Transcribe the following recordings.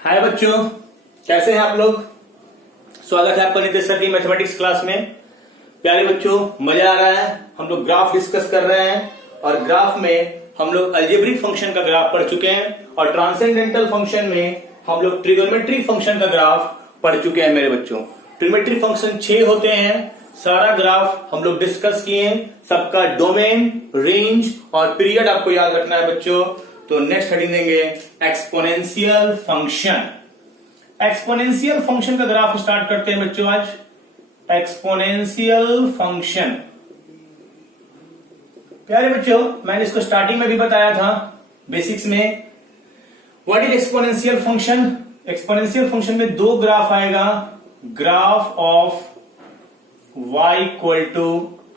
हाय बच्चों, कैसे हैं आप लोग। स्वागत है आपका नितेश सर की मैथमेटिक्स क्लास में। प्यारे बच्चों, मजा आ रहा है। हम लोग ग्राफ डिस्कस कर रहे हैं और ग्राफ में हम लोग अलजेब्रिक फंक्शन का ग्राफ पढ़ चुके हैं और ट्रांसेंडेंटल फंक्शन में हम लोग ट्रिगोनोमेट्रिक फंक्शन का ग्राफ पढ़ चुके हैं। मेरे बच्चों, ट्रिगोनोमेट्रिक फंक्शन 6 होते हैं। सारा ग्राफ हम लोग डिस्कस किए हैं। सबका डोमेन, रेंज और पीरियड आपको याद रखना है बच्चों। तो नेक्स्ट हेडिंग देंगे एक्सपोनेंशियल फंक्शन। एक्सपोनेंशियल फंक्शन का ग्राफ स्टार्ट करते हैं बच्चों आज। एक्सपोनेंशियल फंक्शन, प्यारे बच्चों, मैंने इसको स्टार्टिंग में भी बताया था बेसिक्स में। What is exponential function. Exponential function में दो ग्राफ आएगा। Graph of y equal to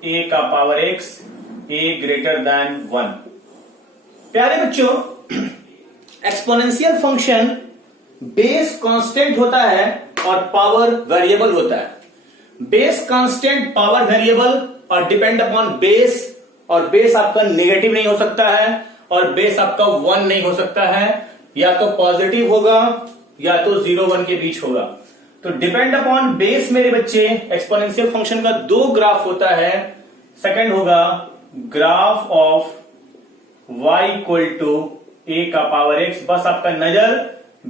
a का power x, a greater than 1। प्यारे बच्चों, एक्सपोनेंशियल फंक्शन बेस कांस्टेंट होता है और पावर वेरिएबल होता है। बेस कांस्टेंट, पावर वेरिएबल और डिपेंड अपॉन बेस। और बेस आपका नेगेटिव नहीं हो सकता है और बेस आपका 1 नहीं हो सकता है। या तो पॉजिटिव होगा या तो 0 1 के बीच होगा। तो डिपेंड अपॉन बेस मेरे बच्चे, एक्सपोनेंशियल फंक्शन का दो ग्राफ होता है। सेकंड होगा graph of y equal to a का पावर x। बस आपका नजर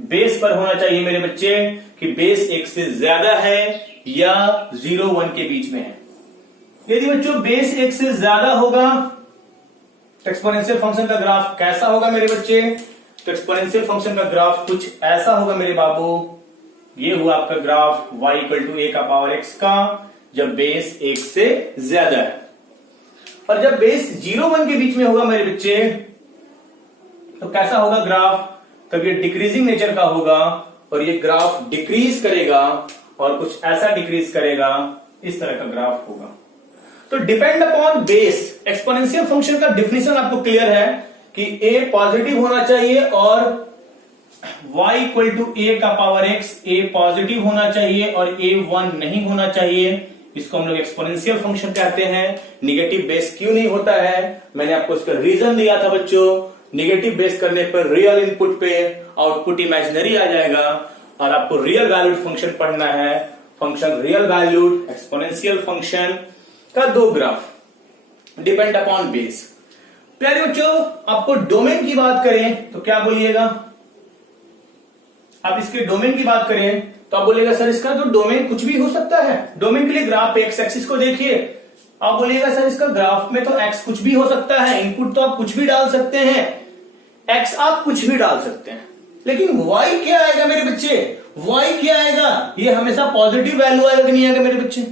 बेस पर होना चाहिए मेरे बच्चे कि बेस 1 से ज्यादा है या 0 1 के बीच में है। यदि बच्चों बेस 1 से ज्यादा होगा तो एक्सपोनेंशियल फंक्शन का ग्राफ कैसा होगा मेरे बच्चे। तो एक्सपोनेंशियल फंक्शन का ग्राफ कुछ ऐसा होगा मेरे बाबू। ये हुआ आपका graph y equal to a का पावर x का, जब बेस 1 से ज्यादा है। और जब बेस 0 1 के बीच में होगा मेरे बच्चे तो कैसा होगा ग्राफ। तब ये डिक्रीजिंग नेचर का होगा और ये ग्राफ डिक्रीज करेगा और कुछ ऐसा डिक्रीज करेगा, इस तरह का ग्राफ होगा। तो depend upon base, exponential function का डिफिनेशन आपको क्लियर है कि a पॉजिटिव होना चाहिए और y इक्वल टू a का पावर x, a पॉजिटिव होना चाहिए और a 1 नहीं होना चाहिए। इसको हम लोग एक्सपोनेंशियल फंक्शन कहते हैं। निगेटिव बेस क्यों नहीं होता है, मैंने आपको इसका रीजन दिया था बच्चों। निगेटिव बेस करने पर रियल इनपुट पे आउटपुट इमेजिनरी आ जाएगा और आपको रियल वैल्यूड फंक्शन पढ़ना है। Function real valued exponential function का दो ग्राफ डिपेंड अपॉन बेस। प्यारे बच्चों, आपको डोमेन की बात करें तो क्या बोलिएगा। आप इसके डोमेन की बात करें तो आप बोलिएगा सर इसका तो डोमेन कुछ भी हो सकता है। डोमेन के लिए ग्राफ एक्स एक्सिस को देखिए, आप बोलिएगा सर इसका ग्राफ में तो एक्स कुछ भी हो सकता है, इनपुट तो आप कुछ भी डाल सकते हैं, एक्स आप कुछ भी डाल सकते हैं, लेकिन वाई क्या आएगा मेरे बच्चे। वाई क्या आएगा, ये हमेशा पॉजिटिव वैल्यू आएगा कि नहीं आएगा मेरे बच्चे।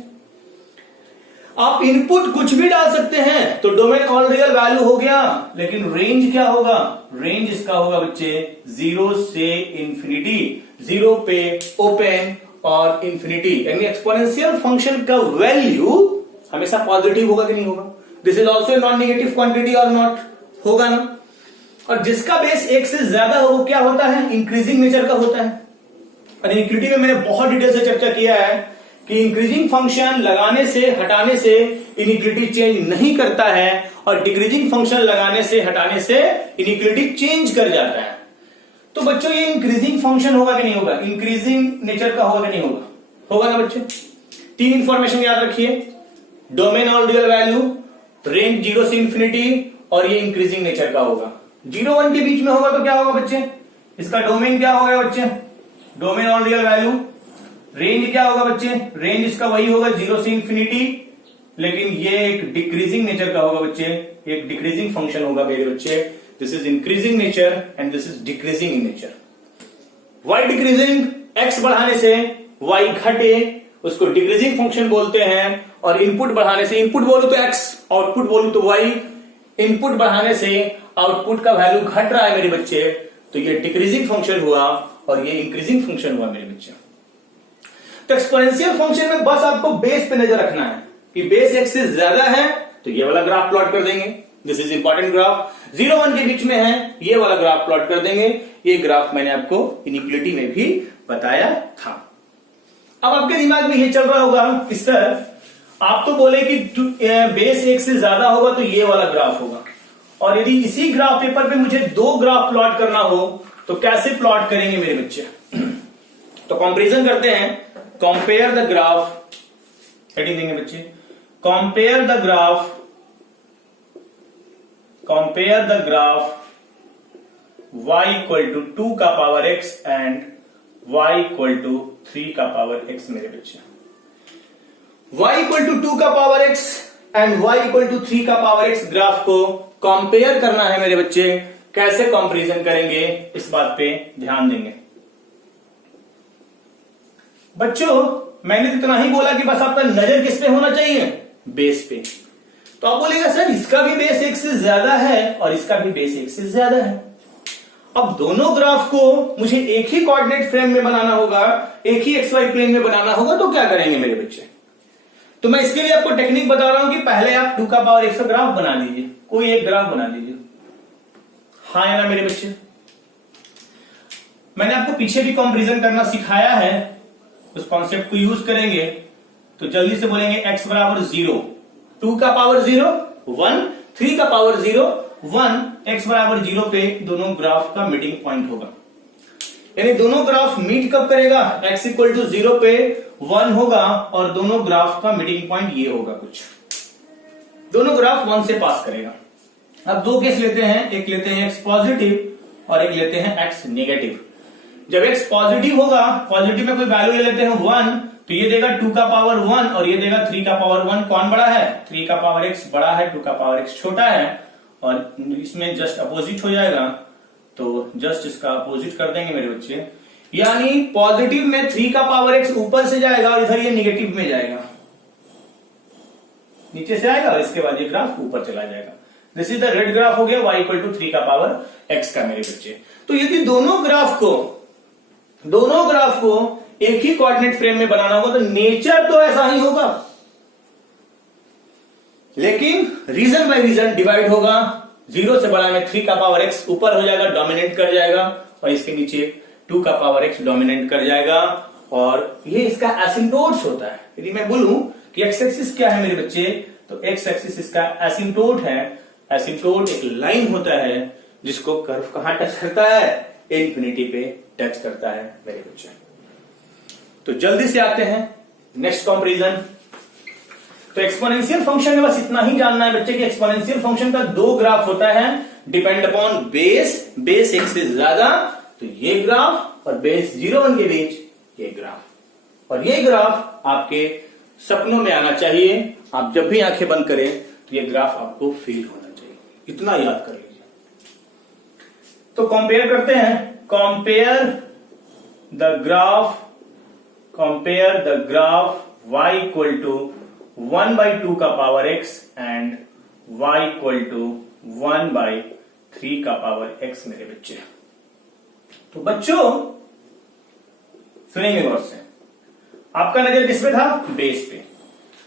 आप इनपुट कुछ भी डाल सकते हैं तो डोमेन ऑल रियल वैल्यू हो गया, लेकिन रेंज क्या होगा। रेंज इसका होगा बच्चे 0 से इंफिनिटी, 0 पे ओपन और इंफिनिटी, यानी एक्सपोनेंशियल फंक्शन का वैल्यू हमेशा पॉजिटिव होगा कि नहीं होगा। This is also non negative quantity और नॉट, होगा ना। और जिसका बेस 1 से ज्यादा हो वो क्या होता है, इंक्रीजिंग नेचर का होता है। और इनक्विटी में मैंने बहुत डिटेल से चर्चा किया है कि इंक्रीजिंग फंक्शन लगाने से हटाने से इनइक्विटी चेंज नहीं करता है और डिक्रीजिंग फंक्शन लगाने से हटाने से इनइक्विटी चेंज कर जाता है। तो बच्चों ये इंक्रीजिंग फंक्शन होगा कि नहीं होगा, इंक्रीजिंग नेचर का होगा कि नहीं होगा, होगा ना बच्चे। 3 इंफॉर्मेशन याद रखिए, domain all real value, range 0 से इंफिनिटी और ये इंक्रीजिंग नेचर का होगा। 0 1 के बीच में होगा तो क्या होगा बच्चे, इसका डोमेन क्या होगा बच्चे, domain all real value. Range क्या होगा बच्चे, रेंज इसका वही होगा 0 से इंफिनिटी, लेकिन ये एक डिक्रीजिंग नेचर का होगा बच्चे, एक डिक्रीजिंग फंक्शन होगा मेरे बच्चे। This is increasing nature and this is decreasing in nature. Why decreasing, X बढ़ाने से वाई घटे, उसको डिक्रीजिंग फंक्शन बोलते हैं। और इनपुट बढ़ाने से, इनपुट बोलू तो एक्स, आउटपुट बोलू तो वाई, इनपुट बढ़ाने से आउटपुट का वैल्यू घट रहा है मेरे बच्चे, तो ये डिक्रीजिंग फंक्शन हुआ और ये इंक्रीजिंग फंक्शन हुआ मेरे बच्चे। तो एक्सपोनेंशियल फंक्शन में बस आपको बेस पे नजर रखना है कि बेस 1 से ज्यादा है तो ये वाला ग्राफ प्लॉट कर देंगे। This is important graph. 0 1 के बीच में है, ये वाला ग्राफ प्लॉट कर देंगे। ये ग्राफ मैंने आपको इनइक्वालिटी में भी बताया था। अब आपके दिमाग में ये चल रहा होगा कि सर आप तो बोले कि बेस 1 से ज्यादा होगा तो ये वाला ग्राफ होगा, और यदि इसी ग्राफ पेपर पे मुझे 2 ग्राफ प्लॉट करना हो तो कैसे प्लॉट करेंगे मेरे बच्चे? तो कंपैरिजन करते हैं। कंपेयर द ग्राफ, हेडिंग देंगे बच्चे, compare the graph y equal to 2 का power x and y equal to 3 का पावर x मेरे बच्चे। y इक्वल टू 2 का power x and y equal to 3 का पावर x ग्राफ को कंपेयर करना है मेरे बच्चे। कैसे कंपैरिजन करेंगे इस बात पे ध्यान देंगे बच्चों। मैंने तो इतना ही बोला कि बस आपका नजर किस पे होना चाहिए? बेस पे। तो आप बोलेगा सर इसका भी बेस 1 से ज्यादा है और इसका भी बेस 1 से ज्यादा है। अब दोनों ग्राफ को मुझे एक ही कोऑर्डिनेट फ्रेम में बनाना होगा, एक ही XY प्लेन में बनाना होगा, तो क्या करेंगे मेरे बच्चे? तो मैं इसके लिए आपको टेक्निक बता रहा हूं कि पहले आप 2 का पावर 1 का ग्राफ बना लीजिए, कोई एक ग्राफ बना लीजिए। हाँ है ना मेरे बच्चे? मैंने आपको पीछे भी कंपैरिजन करना सिखाया है, उस कॉन्सेप्ट को यूज करेंगे। तो जल्दी से बोलेंगे x बराबर 0, 2 का पावर 0 1, 3 का पावर 0 1, x बराबर 0 पे दोनों ग्राफ का मीटिंग पॉइंट होगा। यानी दोनों ग्राफ मीट कब करेगा? x इक्वल टू 0 पे 1 होगा और दोनों ग्राफ का मीटिंग पॉइंट ये होगा कुछ। दोनों ग्राफ 1 से पास करेगा। अब दो केस लेते हैं, एक लेते हैं x पॉजिटिव और एक लेते हैं x नेगेटिव। जब x पॉजिटिव होगा, पॉजिटिव में कोई वैल्यू ले लेते हैं 1, तो ये देगा 2 का पावर 1 और ये देगा 3 का पावर 1। कौन बड़ा है? 3 का पावर x बड़ा है, 2 का पावर x छोटा है। और इसमें जस्ट अपोजिट हो जाएगा, तो जस्ट इसका अपोजिट कर देंगे मेरे बच्चे। यानी पॉजिटिव में 3 का पावर x ऊपर से जाएगा और इधर ये नेगेटिव में जाएगा, नीचे से आएगा और इसके बाद ये ग्राफ ऊपर चला जाएगा। This is the red graph हो गया y इक्वल टू 3 का पावर x का मेरे बच्चे। तो यदि दोनों ग्राफ को एक ही कोऑर्डिनेट फ्रेम में बनाना होगा तो नेचर तो ऐसा ही होगा, लेकिन रीजन बाय रीजन डिवाइड होगा। 0 से बड़ा में 3 का पावर x ऊपर हो जाएगा, डोमिनेट कर जाएगा, और इसके नीचे 2 का पावर x डोमिनेट कर जाएगा। और ये इसका एसिम्प्टोट्स होता है। यदि मैं बोलूं कि x एक्सिस क्या है मेरे बच्चे, तो x एक्सिस इसका एसिम्प्टोट है। एसिम्प्टोट एक लाइन होता है जिसको कर्व कहां टच करता है? इंफिनिटी पे टच करता है मेरे बच्चे। तो जल्दी से आते हैं नेक्स्ट कंपैरिजन। तो एक्सपोनेंशियल फंक्शन में बस इतना ही जानना है बच्चे कि एक्सपोनेंशियल फंक्शन का 2 ग्राफ होता है, डिपेंड अपॉन बेस 1 से ज्यादा, तो ये ग्राफ, और बेस 0 1 के बीच ये ग्राफ। और ये ग्राफ आपके सपनों में आना चाहिए। आप जब भी आंखें बंद करें तो ये ग्राफ आपको फील होना चाहिए, इतना याद कर लीजिए। तो कंपेयर करते हैं। Compare the graph y equal to 1/2 का power x and y equal to 1/3 का पावर x मेरे बच्चे। तो बच्चों सुनेंगे गौर से, आपका नजर किस पे था? बेस पे।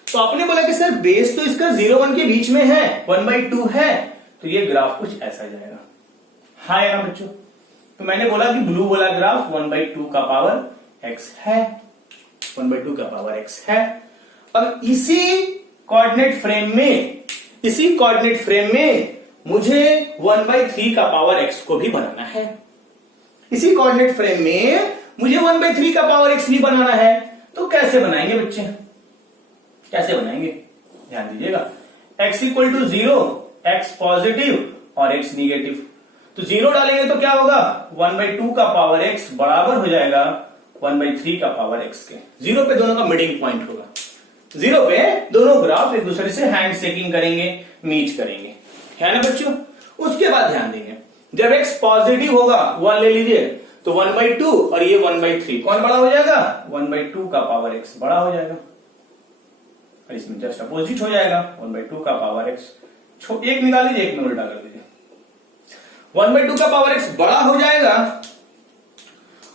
तो आपने बोला कि सर बेस तो इसका 0 1 के बीच में है, 1/2 है, तो ये ग्राफ कुछ ऐसा जाएगा। हाँ या ना बच्चों? तो मैंने बोला कि ब्लू वाला ग्राफ 1/2 का पावर x है, 1/2 का पावर x है। अब इसी कोऑर्डिनेट फ्रेम में मुझे 1/3 का पावर x को भी बनाना है। इसी कोऑर्डिनेट फ्रेम में मुझे 1/3 का पावर x भी बनाना है। तो कैसे बनाएंगे बच्चे? कैसे बनाएंगे? ध्यान दीजिएगा। x equal to 0, x positive और x निगेटिव। तो 0 डालेंगे तो क्या होगा? 1/2 का पावर x बराबर हो जाएगा 1/3 का पावर x के। 0 पे दोनों का मीटिंग पॉइंट होगा। 0 पे दोनों ग्राफ एक दूसरे से हैंड शेकिंग करेंगे, मीट करेंगे, है ना बच्चों? उसके बाद ध्यान देंगे, जब x पॉजिटिव होगा 1 ले लीजिए, तो 1/2 और ये 1/3, कौन बड़ा हो जाएगा? 1/2 का पावर x बड़ा हो जाएगा, और इसमें जस्ट अपोजिट हो जाएगा 1/2 का पावर x। एक निकाल लीजिए, एक में उल्टा कर दीजिए। 1/2 का पावर x बड़ा हो जाएगा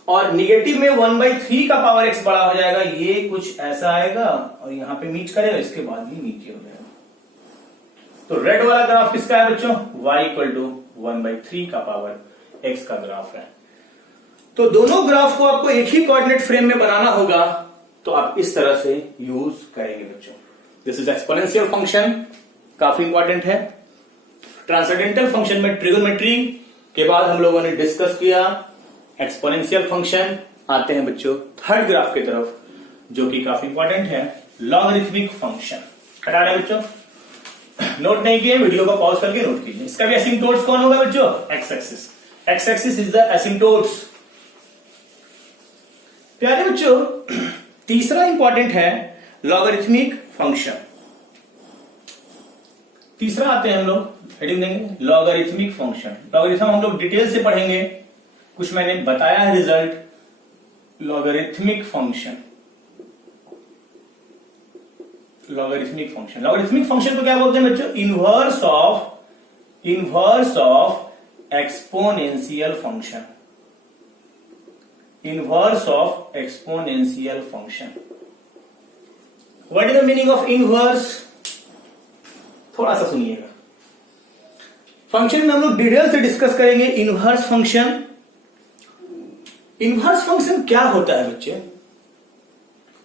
और निगेटिव में 1/3 का पावर x बड़ा हो जाएगा। ये कुछ ऐसा आएगा और यहां पे मीट करेगा, इसके बाद ये नीचे हो जाएगा। तो रेड वाला ग्राफ किसका है बच्चों? y इक्वल टू 1/3 का पावर x का ग्राफ है। तो दोनों ग्राफ को आपको एक ही कोऑर्डिनेट फ्रेम में बनाना होगा, तो आप इस तरह से यूज करेंगे बच्चों। दिस इज एक्सपोनेंशियल फंक्शन, काफी इंपॉर्टेंट है। ट्रांसेंडेंटल फंक्शन में ट्रिगोनोमेट्री के बाद हम लोगों ने डिस्कस किया एक्सपोनेंशियल फंक्शन। आते हैं बच्चों थर्ड ग्राफ की तरफ, जो कि काफी इंपॉर्टेंट है, लॉगरिथमिक फंक्शन। हटा रहे हैं बच्चों, नोट नहीं किए वीडियो को पॉज करके नोट कीजिए। इसका भी एसिम्पटोट्स कौन होगा बच्चों? X axis. X axis is the asymptotes. प्यारे बच्चों, तीसरा इंपॉर्टेंट है लॉगरिथमिक फंक्शन। तीसरा आते हैं हम लोग, हेडिंग देंगे लॉगरिथमिक फंक्शन। लॉगरिथम हम लोग डिटेल से पढ़ेंगे, कुछ मैंने बताया है result. Logarithmic function, logarithmic function, logarithmic function को क्या बोलते हैं बच्चों? Inverse of exponential function. Inverse of exponential function. What is the meaning of inverse? थोड़ा सा सुनिएगा, फंक्शन में हम लोग डिटेल से डिस्कस करेंगे इनवर्स फंक्शन। इनवर्स फंक्शन क्या होता है बच्चे?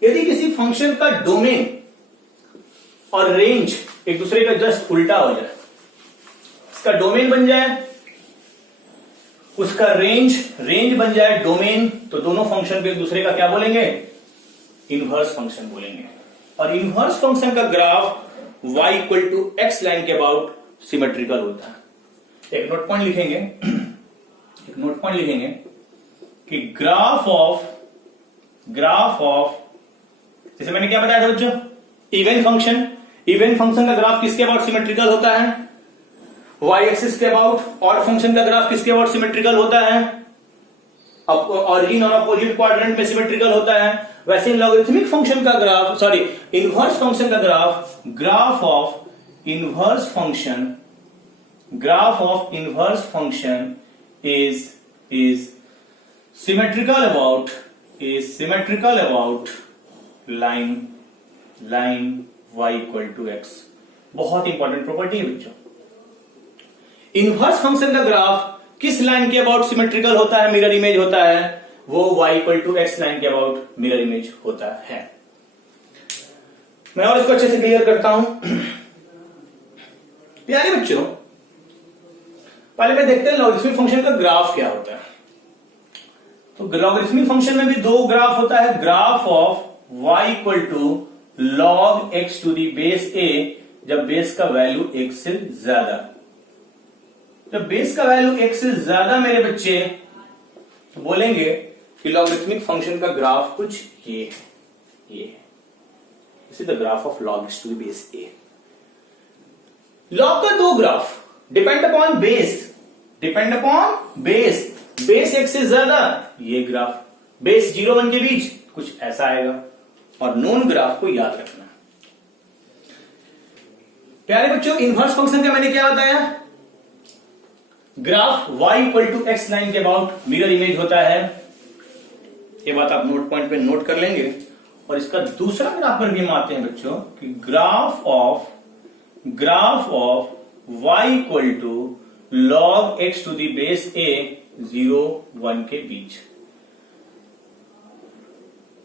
यदि किसी फंक्शन का डोमेन और रेंज एक दूसरे का जस्ट उल्टा हो जाए, इसका डोमेन बन जाए, उसका रेंज बन जाए डोमेन, तो दोनों फंक्शन को एक दूसरे का क्या बोलेंगे? इनवर्स फंक्शन बोलेंगे। और इनवर्स फंक्शन का graph y equal to x line के अबाउट सिमेट्रिकल होता है। एक नोट पॉइंट लिखेंगे कि ग्राफ ऑफ जैसे मैंने क्या बताया था बच्चों, इवन फंक्शन का ग्राफ किसके अबाउट सिमेट्रिकल होता है? y एक्सिस के अबाउट। ऑड फंक्शन का ग्राफ किसके अबाउट सिमेट्रिकल होता है? ऑरिजिन और अपोजिट क्वाड्रेंट में सिमेट्रिकल होता है। वैसे लॉगरिथमिक फंक्शन का ग्राफ, सॉरी इनवर्स फंक्शन का graph of inverse function is symmetrical about line y equal to x। बहुत इंपॉर्टेंट प्रॉपर्टी है बच्चों। इनवर्स फंक्शन का ग्राफ किस लाइन के अबाउट सिमेट्रिकल होता है, मिरर इमेज होता है? वो y equal to x line के अबाउट मिरर इमेज होता है। मैं और इसको अच्छे से क्लियर करता हूं। प्यारे बच्चों, पहले मैं देखते हैं लॉगरिथमिक फंक्शन का ग्राफ क्या होता है। तो लॉगरिथमिक फंक्शन में भी दो ग्राफ होता है। Graph of y equal to log x to the base a, जब बेस का वैल्यू x से ज्यादा। जब बेस का वैल्यू x से ज्यादा मेरे बच्चे, तो बोलेंगे कि लॉगरिथमिक फंक्शन का ग्राफ कुछ ये है। This is the graph of log x to the base a। Log का दो graph depend upon base. Base x से ज्यादा ये ग्राफ, बेस 0 1 के बीच कुछ ऐसा आएगा। और नोन ग्राफ को याद रखना। प्यारे बच्चों, इनवर्स फंक्शन का मैंने क्या बताया? Graph y equal to x line के अबाउट मिरर इमेज होता है। ये बात आप नोट पॉइंट पे नोट कर लेंगे। और इसका दूसरा ग्राफ पर भी हम आते हैं बच्चों कि graph of y equal to log x to the base a 0 1 के बीच।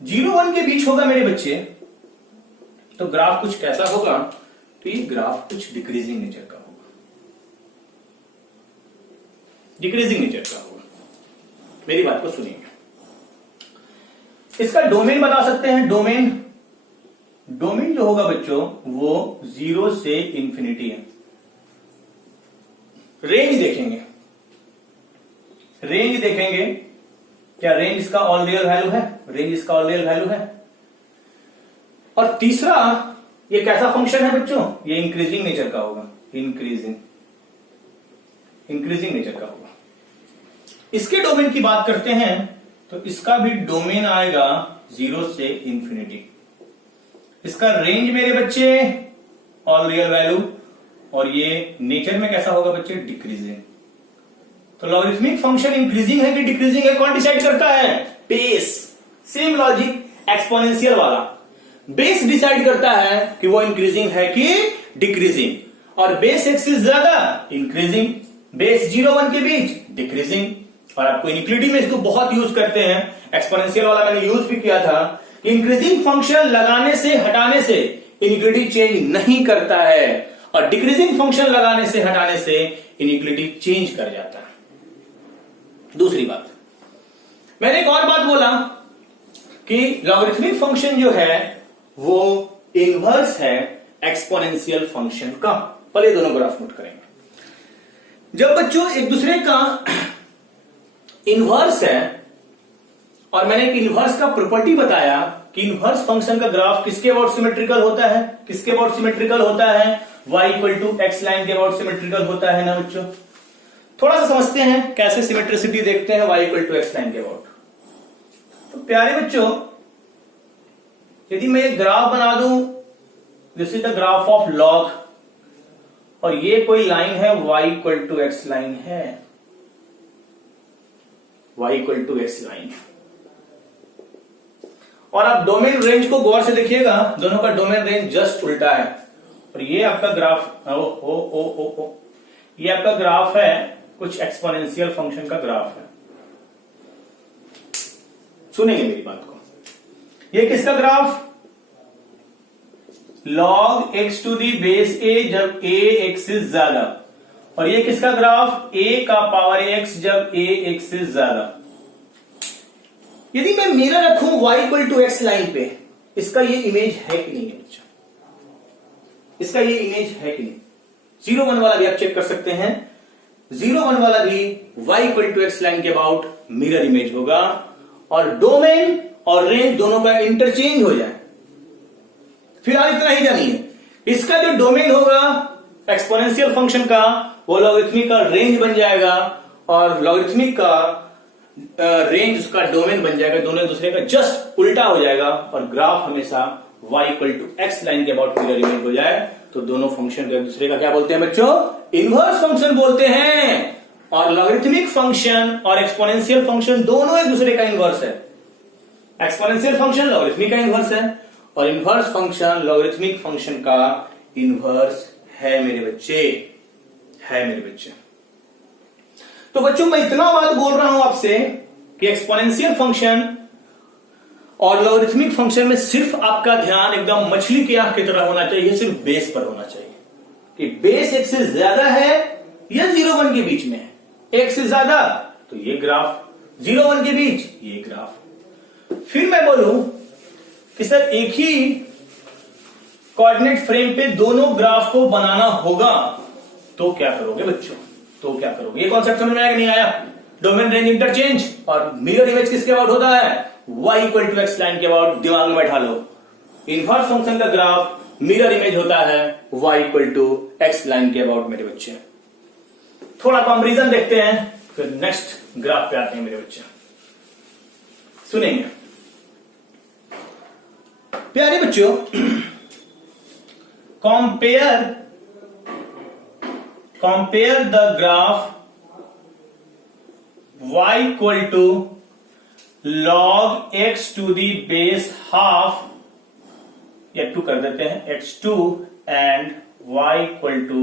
0 1 के बीच होगा मेरे बच्चे, तो ग्राफ कुछ कैसा होगा? तो ये ग्राफ कुछ डिक्रीजिंग नेचर का होगा। मेरी बात को सुनिए। इसका डोमेन बता सकते हैं। डोमेन जो होगा बच्चों वो 0 से इंफिनिटी है। रेंज देखेंगे, क्या रेंज इसका ऑल रियल वैल्यू है? और तीसरा, ये कैसा फंक्शन है बच्चों? ये इंक्रीजिंग नेचर का होगा। इंक्रीजिंग नेचर का होगा। इसके डोमेन की बात करते हैं तो इसका भी डोमेन आएगा 0 से इंफिनिटी। इसका रेंज मेरे बच्चे ऑल रियल वैल्यू, और ये नेचर में कैसा होगा बच्चे? डिक्रीजिंग। तो लॉगरिथमिक फंक्शन इंक्रीजिंग है कि डिक्रीजिंग है, कौन डिसाइड करता है? बेस। सेम लॉजिक एक्सपोनेंशियल वाला, बेस डिसाइड करता है कि वो इंक्रीजिंग है कि डिक्रीजिंग। और बेस x से ज्यादा इंक्रीजिंग, बेस 0 1 के बीच डिक्रीजिंग। और आपको इनइक्वालिटी में इसको बहुत यूज करते हैं, एक्सपोनेंशियल वाला मैंने यूज भी किया था। इंक्रीजिंग फंक्शन लगाने से हटाने से इनइक्वालिटी चेंज नहीं करता है, और डिक्रीजिंग फंक्शन लगाने से हटाने से इनइक्वालिटी चेंज कर जाता है। दूसरी बात, मैंने एक और बात बोला कि लॉगरिथमिक फंक्शन जो है वो इनवर्स है एक्सपोनेंशियल फंक्शन का। पहले दोनों ग्राफ नोट करेंगे। जब बच्चों एक दूसरे का इनवर्स है, और मैंने एक इनवर्स का प्रॉपर्टी बताया कि इनवर्स फंक्शन का ग्राफ किसके अबाउट सिमेट्रिकल होता है, किसके अबाउट सिमेट्रिकल होता है, y equal to x line के अबाउट सिमेट्रिकल होता है ना बच्चों। थोड़ा सा समझते हैं कैसे सिमेट्रिसिटी देखते हैं y equal to x line के अबाउट। तो प्यारे बच्चों, यदि मैं एक ग्राफ बना दूं, this is the graph of log, और ये कोई लाइन है y equal to x line है, y equal to x line, और आप डोमेन रेंज को गौर से देखिएगा, दोनों का डोमेन रेंज जस्ट उल्टा है। और ये आपका ग्राफ ये आपका ग्राफ है, कुछ एक्सपोनेंशियल फंक्शन का ग्राफ है। सुनेंगे मेरी बात को। ये किसका graph? log x to the base a जब a x से ज्यादा, और ये किसका ग्राफ? a का पावर x जब a x से ज्यादा। यदि मैं मिरर रखूं y equal to x line पे, इसका ये इमेज है कि नहीं है बच्चा? इसका ये इमेज है कि नहीं? 0 1 वाला भी आप चेक कर सकते हैं। 0 1 वाला भी y equal to x line के अबाउट मिरर इमेज होगा, और डोमेन और रेंज दोनों का इंटरचेंज हो जाए। फिलहाल इतना ही जानिए, इसका जो डोमेन होगा एक्सपोनेंशियल फंक्शन का, वो लॉगरिथमिक का रेंज बन जाएगा, और लॉगरिथमिक का रेंज उसका डोमेन बन जाएगा। दोनों एक दूसरे का जस्ट उल्टा हो जाएगा, और ग्राफ हमेशा y equal to x line के अबाउट मिरर इमेज हो जाए, तो दोनों फंक्शन को एक दूसरे का क्या बोलते हैं बच्चों? इनवर्स फंक्शन बोलते हैं। और लॉगरिथमिक फंक्शन और एक्सपोनेंशियल फंक्शन दोनों एक दूसरे का इनवर्स है। एक्सपोनेंशियल फंक्शन लॉगरिथमिक का इनवर्स है, और इनवर्स फंक्शन लॉगरिथमिक फंक्शन का इनवर्स है मेरे बच्चे, है मेरे बच्चे। तो बच्चों, मैं इतना बात बोल रहा हूं आपसे कि एक्सपोनेंशियल फंक्शन और लॉगरिथमिक फंक्शन में सिर्फ आपका ध्यान एकदम मछली की आंख की तरह होना चाहिए, सिर्फ बेस पर होना चाहिए कि बेस एक से ज्यादा है या 0 1 के बीच में है। एक से ज्यादा तो ये ग्राफ, 0 1 के बीच ये ग्राफ। फिर मैं बोलूं कि सर एक ही कोऑर्डिनेट फ्रेम पे दोनों ग्राफ को बनाना होगा, तो क्या करोगे बच्चों? तो क्या करोगे? ये कॉन्सेप्ट समझ में आया कि नहीं आया? डोमेन रेंज इंटरचेंज और मिरर इमेज किसके अबाउट होता है? y equal to x line के अबाउट। दिमाग में बैठा लो, इनवर्स फंक्शन का ग्राफ मिरर इमेज होता है y equal to x line के अबाउट मेरे बच्चे। थोड़ा कंपैरिजन देखते हैं, फिर नेक्स्ट ग्राफ पे आते हैं मेरे बच्चे। सुनेंगे प्यारे बच्चों, compare the graph y equal to log x to the base half, या 2 कर देते हैं x2, and y equal to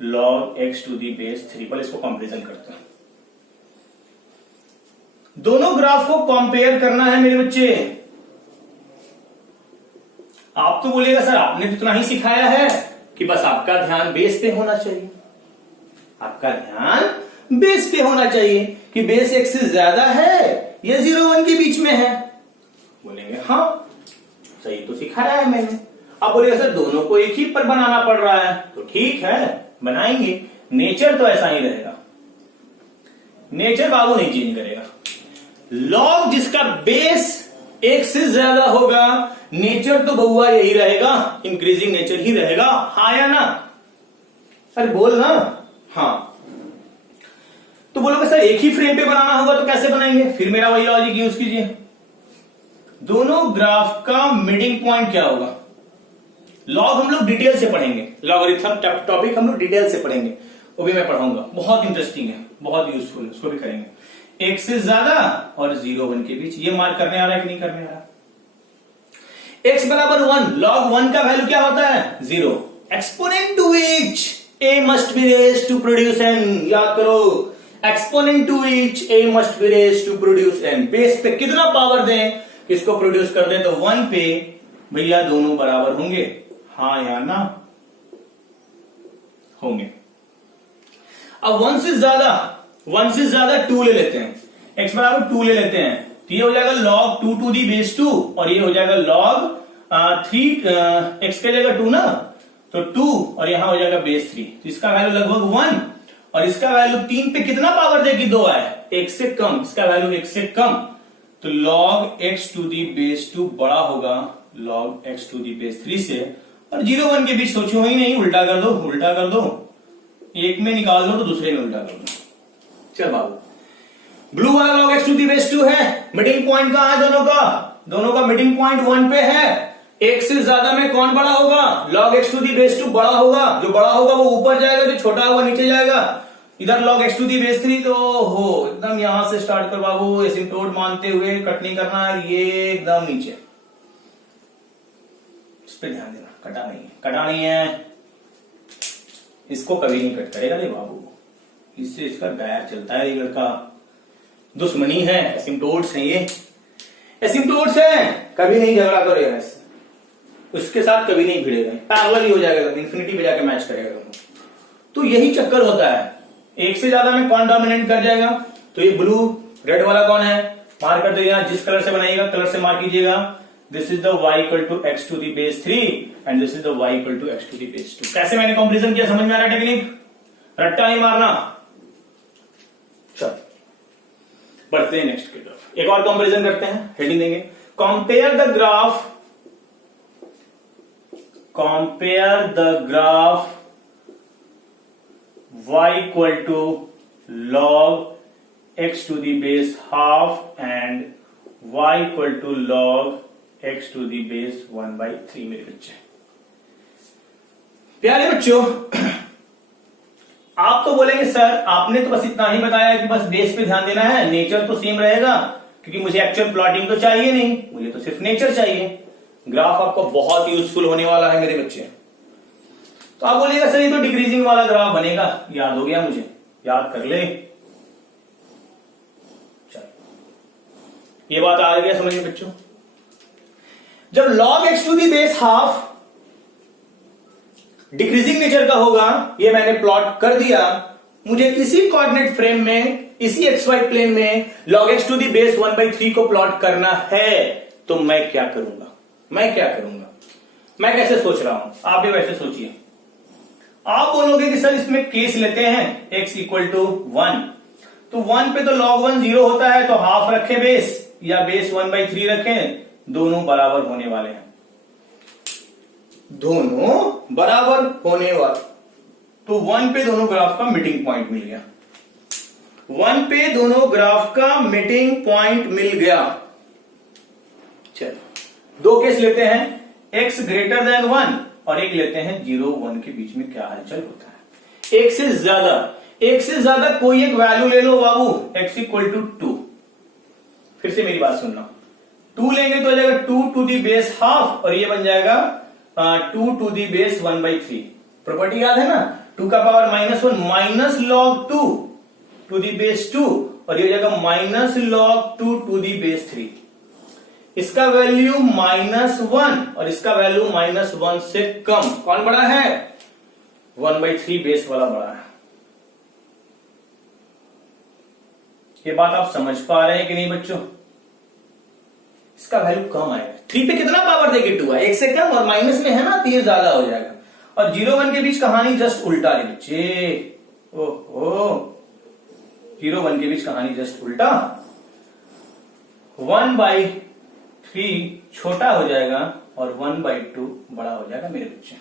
log x to the base 3 पर। इसको कंपैरिजन करते हैं। दोनों ग्राफ को कंपेयर करना है मेरे बच्चे। आप तो बोलेगा सर आपने तो इतना ही सिखाया है कि बस आपका ध्यान बेस पे होना चाहिए, आपका ध्यान बेस पे होना चाहिए कि बेस एक से ज्यादा है या 0 1 के बीच में है। बोलेंगे हाँ सही तो सिखाया है मैंने। आप बोलेगा सर दोनों को एक ही पर बनाना पड़ रहा है, तो ठीक है बनाएंगे। नेचर तो ऐसा ही रहेगा, नेचर बाबू नहीं चेंज करेगा। लॉग जिसका बेस एक से ज्यादा होगा, नेचर तो बउआ यही रहेगा, इंक्रीजिंग नेचर ही रहेगा। हाँ या ना? अरे बोल ना। हाँ, तो बोलोगे सर एक ही फ्रेम पे बनाना होगा तो कैसे बनाएंगे? फिर मेरा वही लॉजिक यूज कीजिए। दोनों ग्राफ का मिडिंग पॉइंट क्या होगा? लॉग हम लोग डिटेल से पढ़ेंगे, लॉगरिथम टॉपिक हम लोग डिटेल से पढ़ेंगे, वो भी मैं पढ़ाऊंगा। बहुत इंटरेस्टिंग है, बहुत यूजफुल है, उसको भी करेंगे। एक से ज्यादा और 0 1 के बीच, ये मार्क करने आ रहा है कि नहीं करने आ रहा? x बराबर 1, log 1 का वैल्यू क्या होता है? 0। Exponent to which a must be raised to produce n। याद करो, exponent to which a must be raised to produce n। Base पे कितना पावर दें इसको प्रोड्यूस कर दें, तो 1 पे भैया दोनों बराबर होंगे। हाँ या ना? होंगे। अब 1 से ज्यादा 2 ले लेते हैं। x बराबर 2 ले लेते हैं तो ये हो जाएगा log 2 टू दी बेस 2 और ये हो जाएगा log 3 x के जगह 2 ना, तो 2 और यहां हो जाएगा बेस 3, तो इसका वैल्यू लगभग 1 और इसका वैल्यू 3 पे कितना पावर देगी 2 आए 1 से कम, इसका वैल्यू 1 से कम, तो log x to the base 2 बड़ा होगा log x to the base 3 से, और 0 1 के बीच सोचो ही नहीं, उल्टा कर दो, उल्टा कर दो, एक में निकाल दो तो दूसरे में उल्टा कर दो। चल बाबू, ब्लू वाला log x to the base 2 है, मीटिंग पॉइंट कहां है दोनों का मीटिंग पॉइंट 1 पे है, एक से ज्यादा में कौन बड़ा होगा, log x to the base 2 बड़ा होगा, जो बड़ा होगा वो ऊपर जाएगा, जो छोटा होगा नीचे जाएगा, इधर log x to the base 3, तो हो एकदम यहां से स्टार्ट कर बाबू, एसिम्प्टोट मानते हुए कट नहीं करना है, ये एकदम नीचे, इस पे ध्यान देना, कटा नहीं है, इसको कभी नहीं कट करेगा ये बाबू, इससे इसका गैर चलता है, ये लड़का दुश्मनी है, एसिम्प्टोट्स हैं ये, एसिम्प्टोट्स हैं, कभी नहीं झगड़ा करेगा इससे, उसके साथ कभी नहीं भिड़ेगा, पैरेलल ही हो जाएगा, इन्फिनिटी पे जाके मैच करेगा दोनों, तो यही चक्कर होता है, एक से ज्यादा में कौन डोमिनेट कर जाएगा, तो ये ब्लू रेड वाला कौन है, मार कर दीजिएगा, जिस कलर से बनाइएगा कलर से मार कीजिएगा, this is the y equal to x to the base 3 and this is the y equal to x to the base 2। कैसे मैंने कंपैरिजन किया, समझ में आ रहा है टेक्निक, रट्टा ही मारना। चल बढ़ते हैं नेक्स्ट की तरफ, एक और कंपैरिजन करते हैं, हेडिंग देंगे compare the graph y equal to log x to the base half and y equal to log x to the base 1/3। मेरे बच्चे प्यारे बच्चों, आप तो बोलेंगे सर आपने तो बस इतना ही बताया कि बस बेस पे ध्यान देना है, नेचर तो सेम रहेगा, क्योंकि मुझे एक्चुअल प्लॉटिंग तो चाहिए नहीं, मुझे तो सिर्फ नेचर चाहिए। ग्राफ आपको बहुत यूजफुल होने वाला है मेरे बच्चे। तो आप बोलेगा सर ये तो डिक्रीजिंग वाला ग्राफ बनेगा, याद हो गया मुझे, याद कर ले, ये बात आ गया समझ में बच्चों। जब log x to the base half decreasing nature का होगा, ये मैंने प्लॉट कर दिया, मुझे इसी कोऑर्डिनेट फ्रेम में, इसी xy प्लेन में log x to the base 1/3 को प्लॉट करना है, तो मैं क्या करूंगा, मैं कैसे सोच रहा हूं, आप भी वैसे सोचिए। आप बोलोगे कि सर इसमें केस लेते हैं x इक्वल टू 1, तो 1 पे तो log 1 0 होता है, तो हाफ रखे बेस या बेस 1/3 रखें, दोनों बराबर होने वाले हैं, दोनों बराबर होने वाले, तो 1 पे दोनों ग्राफ का मीटिंग पॉइंट मिल गया, 1 पे दोनों ग्राफ का मीटिंग पॉइंट मिल गया। चलो दो केस लेते हैं, x ग्रेटर देन 1 और एक लेते हैं 0 1 के बीच में क्या हलचल होता है। एक से ज्यादा कोई एक वैल्यू ले लो बाबू, x इक्वल टू 2, फिर से मेरी बात सुनना, 2 लेंगे तो हो जाएगा 2 टू दी बेस हाफ और ये बन जाएगा 2 टू दी बेस 1/3। प्रॉपर्टी याद है ना, 2 का power -1 minus log 2 to the base 2 और ये हो जाएगा minus log 2 to the base 3। इसका वैल्यू -1 और इसका वैल्यू -1 से कम, कौन बड़ा है, 1/3 बेस वाला बड़ा है। ये बात आप समझ पा रहे हैं कि नहीं बच्चों, इसका वैल्यू कम आएगा, 3 पे कितना पावर देगी 2 है, 1 से कम, और माइनस में है ना तो ये ज्यादा हो जाएगा, और 0 1 के बीच कहानी जस्ट उल्टा है बच्चे, ओहो 0 1 के बीच कहानी जस्ट उल्टा, 1/3 छोटा हो जाएगा और 1/2 बड़ा हो जाएगा मेरे बच्चे।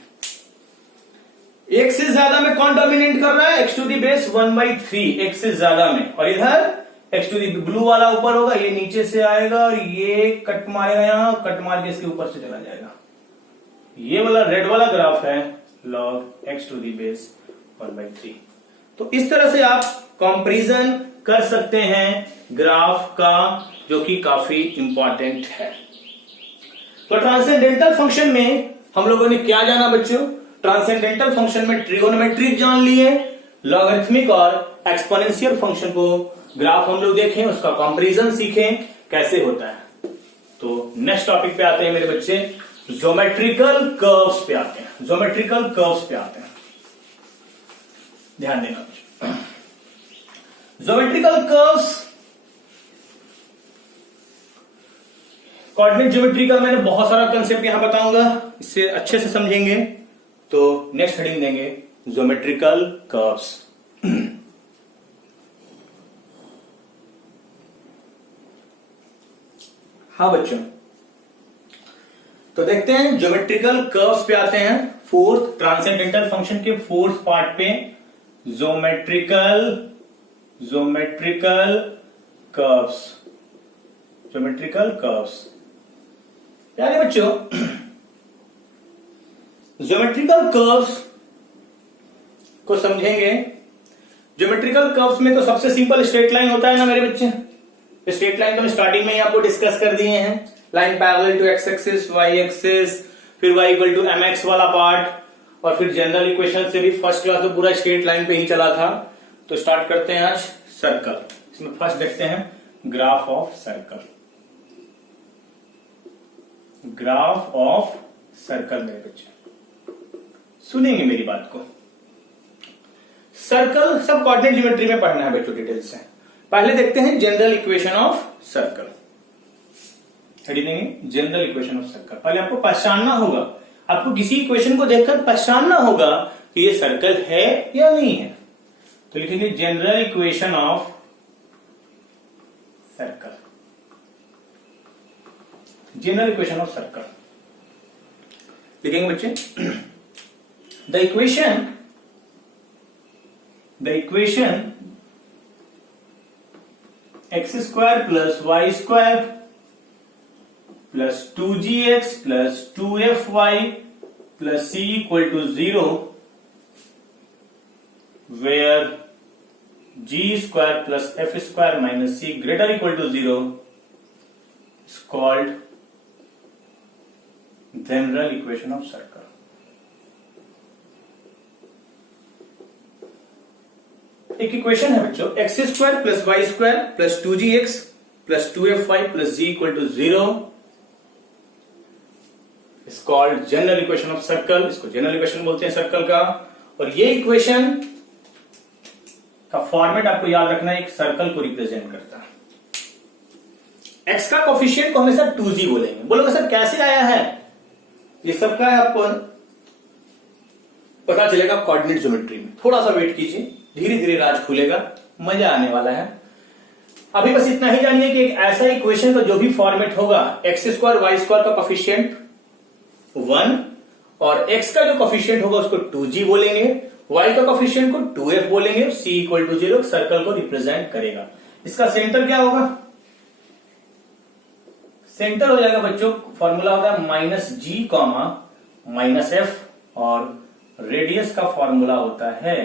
एक से ज्यादा में कौन डोमिनेट कर रहा है, x टू दी बेस 1/3, एक से ज्यादा में, और इधर x टू दी ब्लू वाला ऊपर होगा, ये नीचे से आएगा और ये कट मारेगा, यहां कट मार के इसके ऊपर से चला जाएगा। ये वाला रेड वाला ग्राफ है log x to the base 1/3। तो इस तरह से आप कंपैरिजन कर सकते हैं ग्राफ का, जो कि काफी इंपॉर्टेंट है। तो ट्रांसेंडेंटल फंक्शन में हम लोगों ने क्या जाना बच्चों, ट्रांसेंडेंटल फंक्शन में ट्रिगोनोमेट्रिक जान लिए, लॉगरिथमिक और एक्सपोनेंशियल फंक्शन को ग्राफ हम लोग देखें, उसका कंपैरिजन सीखें कैसे होता है। तो नेक्स्ट टॉपिक पे आते हैं मेरे बच्चे, ज्योमेट्रिकल कर्व्स पे आते हैं, ज्योमेट्रिकल कर्व्स पे आते हैं, ध्यान देना। ज्योमेट्रिकल कर्व्स कोऑर्डिनेट ज्योमेट्री का मैंने बहुत सारा कंसेप्ट यहां बताऊंगा, इससे अच्छे से समझेंगे तो नेक्स्ट हेडिंग देंगे ज्योमेट्रिकल कर्व्स। हाँ बच्चों, तो देखते हैं ज्योमेट्रिकल कर्व्स पे आते हैं। फोर्थ ट्रांसेंडेंटल फंक्शन के फोर्थ पार्ट पे ज्योमेट्रिकल कर्व्स। ज्योमेट्रिकल कर्व्स प्यारे बच्चों, ज्योमेट्रिकल कर्व्स को समझेंगे। ज्योमेट्रिकल कर्व्स में तो सबसे सिंपल स्ट्रेट लाइन होता है ना मेरे बच्चे। स्ट्रेट लाइन तो स्टार्टिंग में ही आपको डिस्कस कर दिए हैं, line parallel to x axis, y axis, फिर y equal to m x वाला पार्ट, और फिर जनरल इक्वेशन से भी फर्स्ट क्लास तो पूरा स्ट्रेट लाइन पे ही चला था। तो स्टार्ट करते हैं आज सर्कल। इसमें फर्स्ट देखते हैं graph of circle. Graph of circle मेरे बच्चे सुनेंगे मेरी बात को। सर्कल सब कोऑर्डिनेट ज्योमेट्री में पढ़ना है बच्चों डिटेल से। पहले देखते हैं general equation of circle. General equation of circle पहले आपको पहचानना होगा, आपको किसी इक्वेशन को देखकर पहचानना होगा कि ये सर्कल है या नहीं है। तो लिखेंगे general equation of circle. General equation of circle लिखेंगे बच्चे। The equation x square plus y square plus 2gx plus 2fy plus c equal to 0 where g square plus f square minus c greater equal to 0 is called general equation of circle. एक equation है बच्चों, x square plus y square plus 2gx plus 2fy plus g equal to 0 is called general equation of circle. इसको general equation बोलते हैं circle का। और ये equation का फॉर्मेट आपको याद रखना है, एक सर्कल को रिप्रेजेंट करता है। एक्स का कोफिशिएंट को हमेशा 2g बोलेंगे। बोलोगे सर कैसे आया है ये सब, का है आपको पता चलेगा कोऑर्डिनेट ज्योमेट्री में। थोड़ा सा वेट कीजिए, धीरे धीरे राज खुलेगा, मजा आने वाला है। अभी बस इतना ही जानिए कि एक ऐसा इक्वेशन का जो भी फॉर्मेट होगा, एक्स स्क्वायर वाई स्क्वायर का कोफिशिएंट 1 और x का जो कोफिशिएंट होगा उसको 2g बोलेंगे, y का कोफिशिएंट को 2f बोलेंगे, c इक्वल टू 0 सर्कल को रिप्रेजेंट करेगा। इसका सेंटर क्या होगा? सेंटर हो जाएगा बच्चों, फॉर्मूला होता है minus g comma minus f, और रेडियस का फॉर्मूला होता है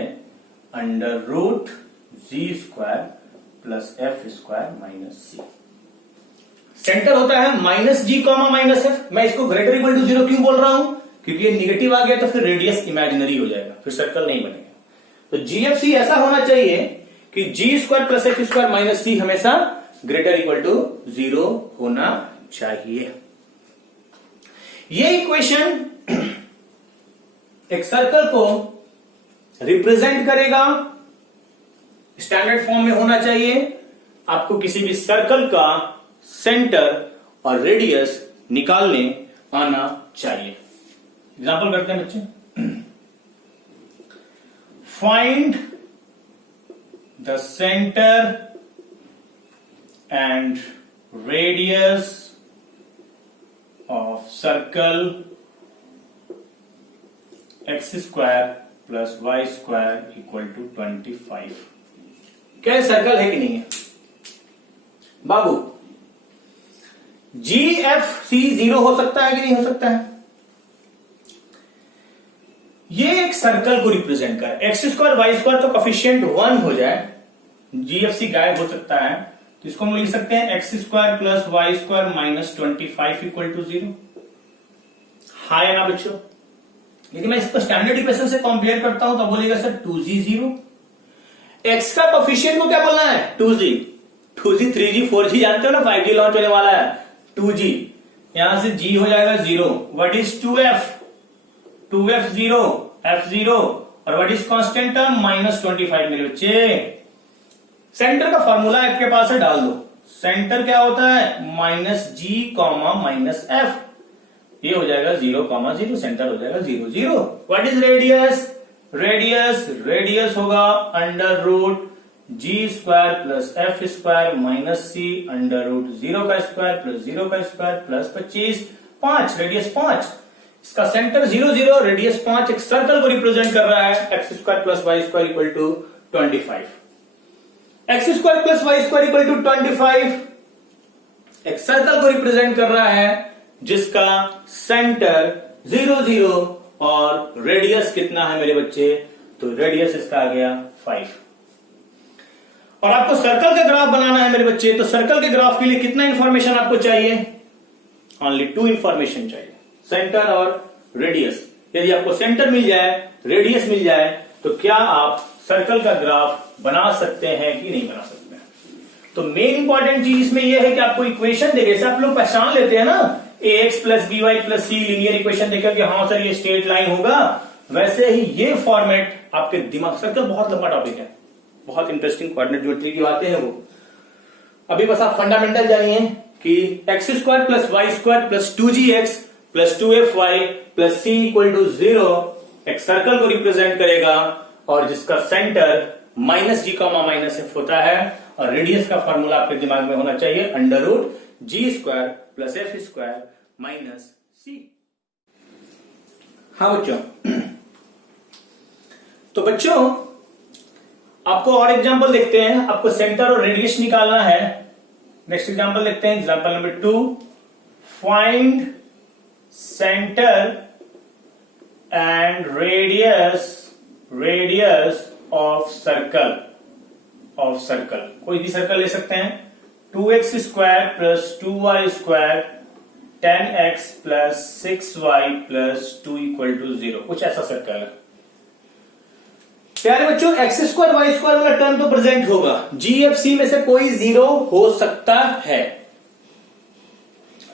under root g square plus f square minus c. Centre होता है minus g comma minus f. मैं इसको ग्रेटर इक्वल टू 0 क्यों बोल रहा हूं? क्योंकि ये निगेटिव आ गया तो फिर रेडियस इमेजिनरी हो जाएगा, फिर सर्कल नहीं बनेगा। तो जीएफसी ऐसा होना चाहिए कि g square plus f square minus c हमेशा ग्रेटर इक्वल टू 0 होना चाहिए। ये इक्वेशन एक सर्कल को रिप्रेजेंट करेगा, स्टैंडर्ड फॉर्म में होना चाहिए। आपको किसी भी सर्कल का सेंटर और रेडियस निकालने आना चाहिए। एग्जांपल करते हैं बच्चे। Find the centre and radius of circle x square plus y square equal to 25। क्या सर्कल है कि नहीं है बाबू? जी एफ सी 0 हो सकता है कि नहीं हो सकता है? ये एक सर्कल को रिप्रेजेंट कर, एक्स स्क्वायर वाई स्क्वायर तो कोफिशिएंट 1 हो जाए, जी एफ सी गायब हो सकता है, तो इसको हम लिख सकते हैं x square plus y square minus 25 equal to 0। हाँ या ना बच्चों? यदि मैं इसको स्टैंडर्ड इक्वेशन से कंपेयर करता हूं तो बोलेगा सर 2g 0। एक्स का कोफिशिएंट को क्या बोलना है? 2g 3g 4g जानते हो ना, 5g लॉन्च होने वाला है। 2g यहां से g हो जाएगा 0। What is 2f? 2f 0, f 0, और what is constant term? Minus 25 मेरे बच्चे। सेंटर का फॉर्मूला आपके पास है, डाल दो। सेंटर क्या होता है minus g comma minus f, ये हो जाएगा 0,0, सेंटर हो जाएगा 0 0। What is radius? रेडियस होगा under root g square plus f square minus c under root 0 का स्क्वायर प्लस 0 का स्क्वायर प्लस 25, 5, रेडियस 5। इसका सेंटर 0 0, रेडियस 5, एक सर्कल को रिप्रेजेंट कर रहा है। X square plus y square equal to 25, x square plus y square equal to 25 एक circle को रिप्रेजेंट कर रहा है जिसका सेंटर 0 0 और रेडियस कितना है मेरे बच्चे? तो रेडियस इसका आ गया 5। और आपको सर्कल का ग्राफ बनाना है मेरे बच्चे, तो सर्कल के ग्राफ के लिए कितना इंफॉर्मेशन आपको चाहिए? ओनली 2 इंफॉर्मेशन चाहिए, सेंटर और रेडियस। यदि आपको सेंटर मिल जाए, रेडियस मिल जाए, तो क्या आप सर्कल का ग्राफ बना सकते हैं कि नहीं बना सकते हैं? तो मेन इंपॉर्टेंट चीज इसमें यह है कि आपको इक्वेशन देखे, जैसे आप लोग पहचान लेते हैं ना ax plus b y plus c linear equation देखा कि हाँ सर ये स्ट्रेट लाइन होगा, वैसे ही ये फॉर्मेट आपके दिमाग। सर्कल बहुत लंबा टॉपिक है, बहुत इंटरेस्टिंग कोऑर्डिनेट ज्योमेट्री की बातें हैं वो। अभी बस आप फंडामेंटल जानिए कि x square plus y square plus 2gx plus 2fy plus c equal to 0 एक सर्कल को रिप्रेजेंट करेगा और जिसका centre minus g comma minus f होता है। और रेडियस का फॉर्मूला आपके दिमाग में होना चाहिए under root g square plus f square minus c. हाँ बच्चों, तो बच्चों आपको और एग्जांपल देखते हैं। आपको सेंटर और रेडियस निकालना है। नेक्स्ट एग्जांपल देखते हैं, example number 2, find centre and radius of circle. कोई भी सर्कल ले सकते हैं। 2x square plus 2y square 10x plus 6y plus 2 equal to 0, कुछ ऐसा सर्कल है। प्यारे बच्चों, एक्स स्क्वायर वाई स्क्वायर वाला टर्म तो प्रेजेंट होगा, जीएफसी में से कोई 0 हो सकता है।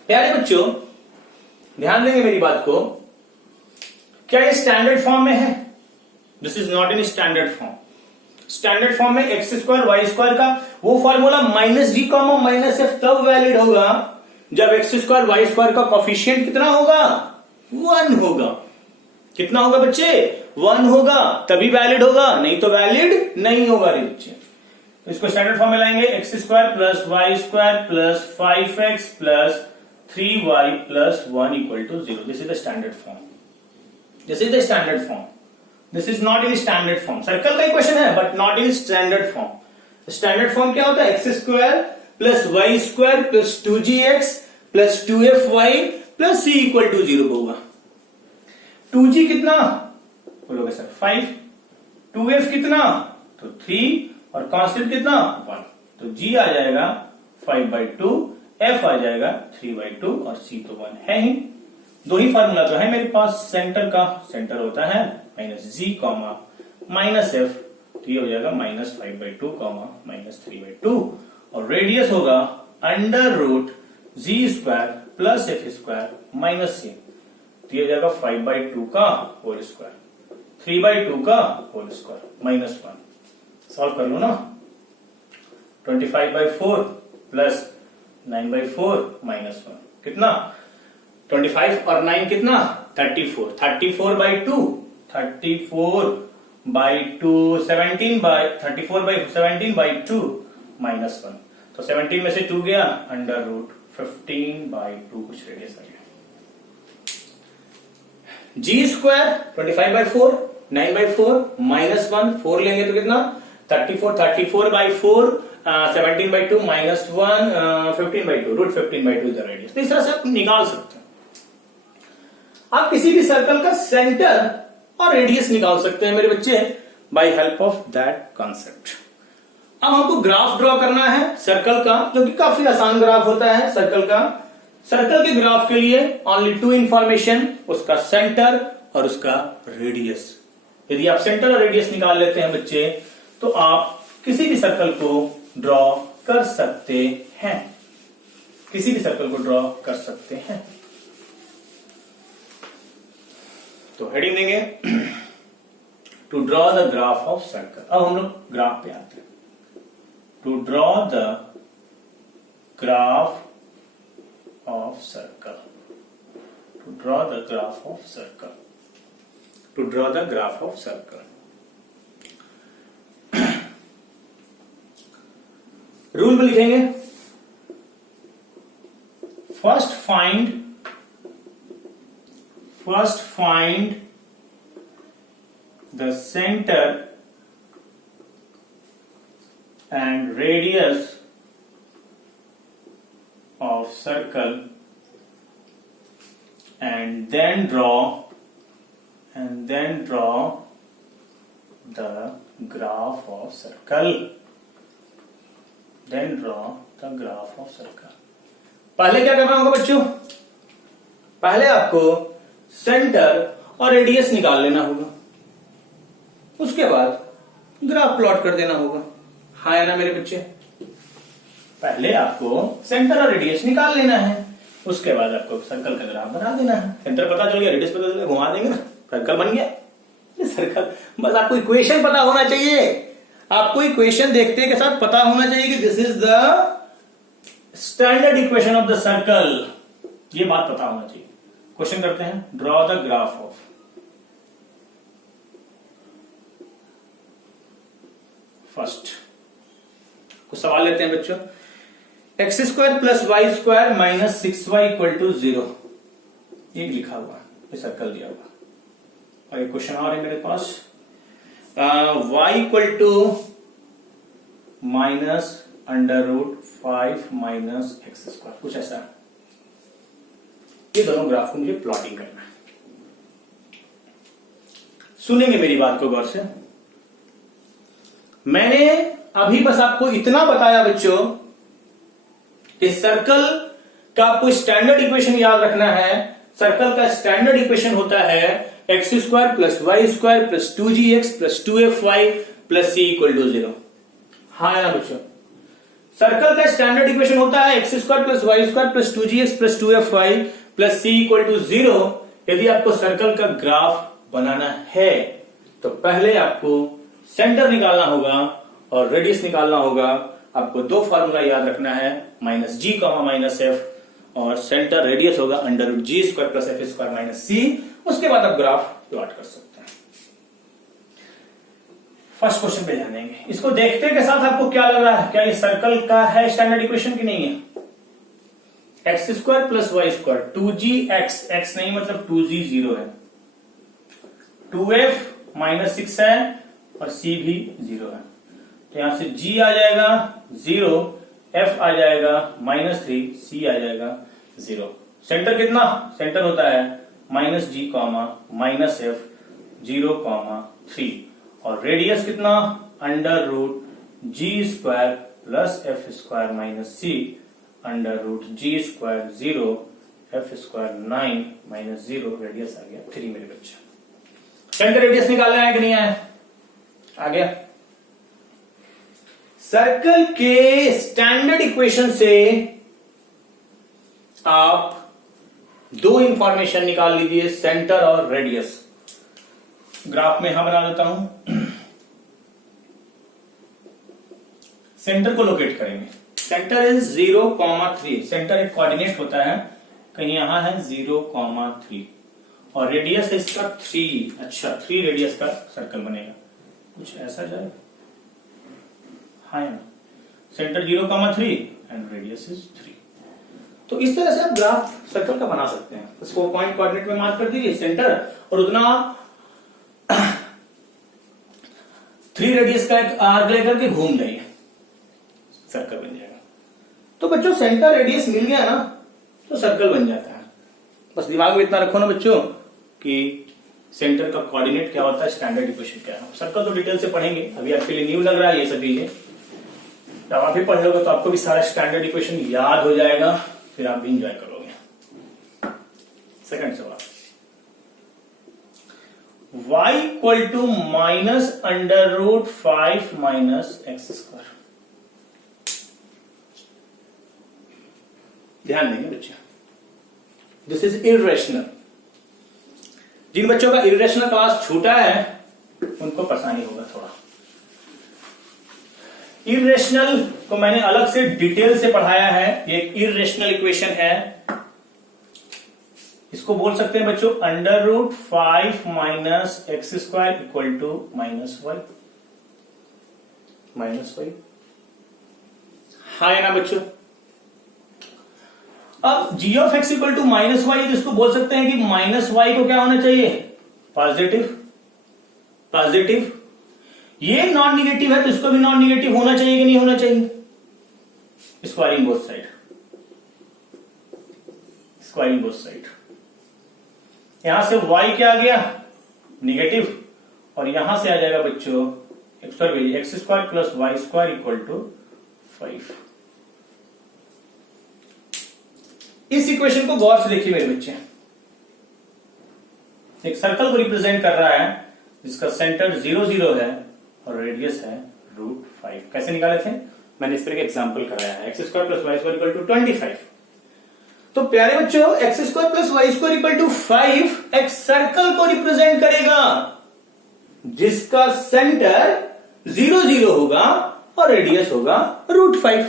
प्यारे बच्चों ध्यान देंगे मेरी बात को, क्या ये स्टैंडर्ड फॉर्म में है? This is not in standard form. Standard form में एक्स स्क्वायर वाई स्क्वायर का वो formula minus g comma minus F तब वैलिड होगा जब एक्स स्क्वायर वाई स्क्वायर का कॉफिशिएंट कितना होगा? 1 होगा। कितना होगा बच्चे? 1 होगा, तभी वैलिड होगा, नहीं तो वैलिड नहीं होगा रे बच्चे। तो इसको स्टैंडर्ड फॉर्म में लाएंगे, x square plus y square plus 5x plus 3y plus 1 equal to 0। This is the standard form. This is the standard form. This is not in standard form. Circle का equation है but not in standard form. Standard form क्या होता है? X square plus y square plus 2gx plus 2fy plus c equal to 0 होगा। 2g कितना बोलोगे sir? 5। 2f कितना? तो 3 और कांस्टेंट कितना? 1। तो g आ जाएगा 5/2, f आ जाएगा 3/2 और c तो 1 है ही। 2 ही फार्मूला तो है मेरे पास सेंटर का। सेंटर होता है minus g comma minus F, तो ये हो जाएगा माइनस 5/2 कॉमा माइनस 3/2 और रेडियस होगा under root g square plus f square minus c, तो ये हो जाएगा 5/2 का होल स्क्वायर 3/2 का होल स्क्वायर माइनस 1। सॉल्व कर लो ना। 25/4 प्लस 9/4 माइनस 1 कितना? 25 और 9 कितना? 34। 34/2 34/17/2 माइनस 1, तो 17 में से 2 गया, अंडर रूट 15/2 कुछ रेडियस आ गया। जी स्क्वायर 25/4 9/4 माइनस 1 4 लेंगे तो कितना? 34 34/4 17/2 minus 1 15/2 root 15/2 is the radius. तो इस तरह से आप निकाल सकते हैं। आप किसी भी सर्कल का सेंटर और रेडियस निकाल सकते हैं मेरे बच्चे by help of that concept. अब हमको ग्राफ ड्रॉ करना है सर्कल का, जो कि काफी आसान ग्राफ होता है सर्कल का। सर्कल के ग्राफ के लिए ओनली 2 इंफॉर्मेशन, उसका सेंटर और उसका रेडियस। यदि आप सेंटर और रेडियस निकाल लेते हैं बच्चे, तो आप किसी भी सर्कल को ड्रॉ कर सकते हैं। किसी भी सर्कल को ड्रॉ कर सकते हैं। तो हेडिंग देंगे to draw the graph of circle. अब हम लोग ग्राफ पे आते हैं। To draw the graph of circle. To draw the graph of circle. To draw the graph of circle. Rule में लिखेंगे, first find the center and radius of circle and then draw the graph of circle. Then draw the graph of circle. पहले क्या करना होगा बच्चों? पहले आपको centre और रेडियस निकाल लेना होगा, उसके बाद ग्राफ प्लॉट कर देना होगा। हाँ है ना मेरे बच्चे? पहले आपको सेंटर और रेडियस निकाल लेना है, उसके बाद आपको सर्कल का ग्राफ बना देना है। सेंटर पता चल गया, रेडियस पता चल गया, घुमा देंगे ना, सर्कल बन गया। सर्कल, बस आपको इक्वेशन पता होना चाहिए। आपको इक्वेशन देखते के साथ पता होना चाहिए कि this is the standard equation of the circle. ये बात पता होना चाहिए। क्वेश्चन करते हैं, draw the graph of. First कुछ सवाल लेते हैं बच्चों। X square plus y square minus 6y equal to 0, ये लिखा हुआ, ये सर्कल दिया हुआ। और एक क्वेश्चन और है मेरे पास, y equal to minus under root 5 minus x square, कुछ ऐसा। ये दोनों ग्राफ को मुझे प्लॉटिंग करना है। सुनेंगे मेरी बात को गौर से। मैंने अभी बस आपको इतना बताया बच्चों कि सर्कल का आपको स्टैंडर्ड इक्वेशन याद रखना है। सर्कल का स्टैंडर्ड इक्वेशन होता है x square plus y square plus 2gx plus 2fy plus c equal to 0। हाँ है ना बच्चों? सर्कल का स्टैंडर्ड इक्वेशन होता है x square plus y square plus 2gx plus 2fy plus c equal to 0। यदि आपको सर्कल का ग्राफ बनाना है तो पहले आपको सेंटर निकालना होगा और रेडियस निकालना होगा। आपको दो फार्मूला याद रखना है, minus g comma minus f, और सेंटर रेडियस होगा under root g square plus f square minus c. उसके बाद आप ग्राफ प्लॉट कर सकते हैं। फर्स्ट क्वेश्चन पे ध्यान देंगे। इसको देखते के साथ आपको क्या लग रहा है, क्या ये सर्कल का है स्टैंडर्ड इक्वेशन की नहीं है? X square plus y square 2gx, x नहीं मतलब 2g 0 है, 2f माइनस 6 है और c भी 0 है। तो यहां से g आ जाएगा 0, f आ जाएगा -3, c आ जाएगा 0। सेंटर कितना? सेंटर होता है minus g comma minus f 0,3, और रेडियस कितना? Under root g square plus f square minus c under root g square 0 f square 9 minus 0, radius आ गया 3 मेरे बच्चे। सेंटर रेडियस निकालना है कि नहीं है? आ गया। सर्कल के स्टैंडर्ड इक्वेशन से आप दो इंफॉर्मेशन निकाल लीजिए, सेंटर और रेडियस। ग्राफ में यहां बना देता हूं। सेंटर को लोकेट करेंगे। Centre is 0,3। सेंटर एक कोऑर्डिनेट होता है, कहीं यहां है 0,3 और रेडियस है इसका 3। अच्छा, 3 रेडियस का सर्कल बनेगा, कुछ ऐसा जाए। हाँ, सेंटर 0,3 एंड रेडियस इज 3। तो इस तरह से आप ग्राफ सर्कल का बना सकते हैं। इसको पॉइंट कोऑर्डिनेट में मार्क कर दीजिए सेंटर, और उतना 3 रेडियस का एक आर्क लेकर के घूम जाइए, सर्कल बन जाएगा। तो बच्चों सेंटर रेडियस मिल गया ना तो सर्कल बन जाता है। बस दिमाग में इतना रखो ना बच्चों कि सेंटर का कोऑर्डिनेट क्या होता है, स्टैंडर्ड इक्वेशन क्या है। सर्कल तो डिटेल से पढ़ेंगे, अभी आपके लिए न्यू लग रहा है ये सब चीजें। जब आप भी पढ़ लोगे तो आपको भी सारा स्टैंडर्ड इक्वेशन याद हो जाएगा, फिर आप भी इंजॉय करोगे। सेकंड सवाल, y equal to minus under root 5 minus x square. ध्यान देंगे बच्चे, दिस इज इरेशनल। जिन बच्चों का इरेशनल क्लास छूटा है उनको परेशानी होगा थोड़ा, इरेशनल को मैंने अलग से डिटेल से पढ़ाया है। ये एक इरेशनल इक्वेशन है, इसको बोल सकते हैं बच्चों √5 minus x square equal to -y। हाँ है ना बच्चों। अब g of x equal to -y, तो इसको बोल सकते हैं कि -y को क्या होना चाहिए, पॉजिटिव। ये नॉन निगेटिव है तो इसको भी नॉन निगेटिव होना चाहिए कि नहीं होना चाहिए। Squaring both side. यहां से y क्या आ गया, निगेटिव, और यहां से आ जाएगा बच्चों x square plus y square equal to 5। इस इक्वेशन को गौर से देखिए मेरे बच्चे। एक सर्कल को रिप्रेजेंट कर रहा है जिसका सेंटर 0 0 है और रेडियस है √5। कैसे निकाले थे, मैंने इस तरह का एग्जांपल कराया है। X square plus y square equal to 25। तो प्यारे बच्चों x square plus y square equal to 5 एक सर्कल को रिप्रेजेंट करेगा जिसका सेंटर 0 0 होगा और रेडियस होगा √5।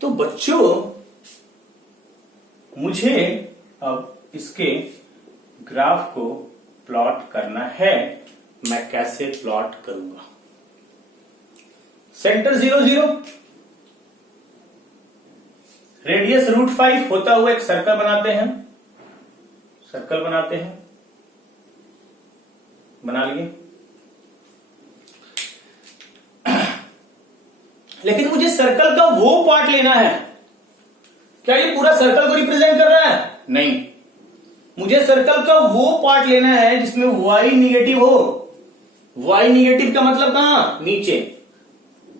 तो बच्चों मुझे अब इसके ग्राफ को प्लॉट करना है। मैं कैसे प्लॉट करूंगा, सेंटर 0 0, रेडियस √5 होता हुआ एक सर्कल बनाते हैं। बना लिए। लेकिन मुझे सर्कल का वो पार्ट लेना है। क्या ये पूरा सर्कल को रिप्रेजेंट कर रहा है, नहीं। मुझे सर्कल का वो पार्ट लेना है जिसमें y निगेटिव हो। y निगेटिव का मतलब कहां, नीचे।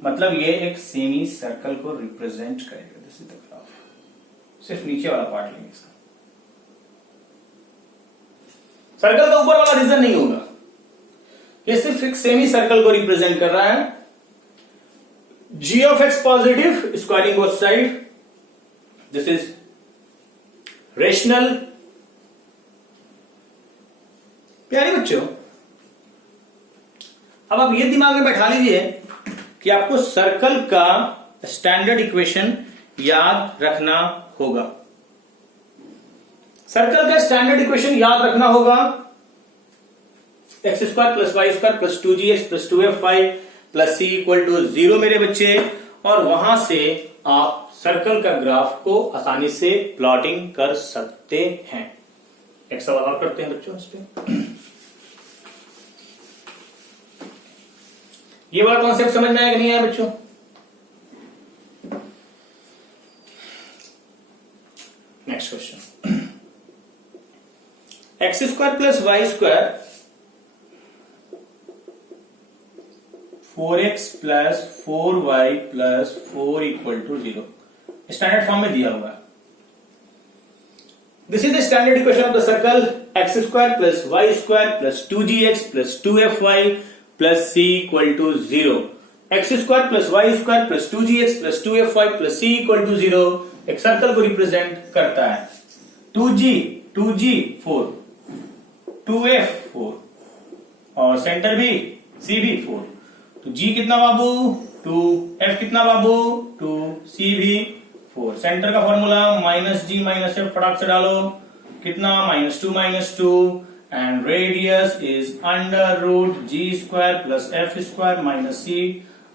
मतलब ये एक सेमी सर्कल को रिप्रेजेंट करेगा। This is the graph. सिर्फ नीचे वाला पार्ट लेंगे इसका। सर्कल का ऊपर वाला रीजन नहीं होगा। ये सिर्फ एक सेमी सर्कल को रिप्रेजेंट कर रहा है। g of x positive, squaring both side. This is rational. प्यारे बच्चों अब आप ये दिमाग में बैठा लीजिए कि आपको सर्कल का स्टैंडर्ड इक्वेशन याद रखना होगा। सर्कल का स्टैंडर्ड इक्वेशन याद रखना होगा x square plus y square plus 2gx plus 2fy plus c equal to 0 मेरे बच्चे। और वहां से आप सर्कल का ग्राफ को आसानी से प्लॉटिंग कर सकते हैं। एक सवाल और करते हैं बच्चों इस पे। ये वाला कॉन्सेप्ट समझ में आया कि नहीं आया बच्चों? Next question, x square plus y square 4x plus 4y plus 4 equal to 0 standard form में दिया हुआ। This is the standard equation of the circle x square plus y square plus 2gx plus 2fy plus c equal to 0। X square plus y square plus 2gx plus 2fy plus c equal to 0 एक circle को represent करता है। 2g 4, 2f 4 और centre भी c भी 4। तो g कितना बाबू 2, f कितना बाबू 2, c भी 4। सेंटर का फॉर्मूला -g -f फटाक से डालो, कितना -2 and radius is √g² plus f square minus c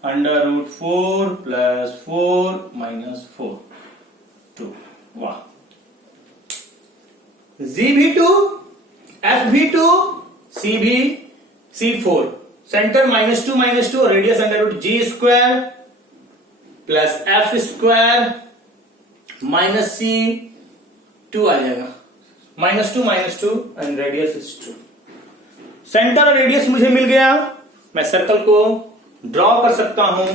√4 plus 4 minus 4 2। वाह, g भी 2, f भी 2, c भी c4। Centre -2 radius √g² plus f square minus c 2 आ जाएगा। -2 एंड रेडियस इज 2। सेंटर और रेडियस मुझे मिल गया। मैं सर्कल को ड्रॉ कर सकता हूं।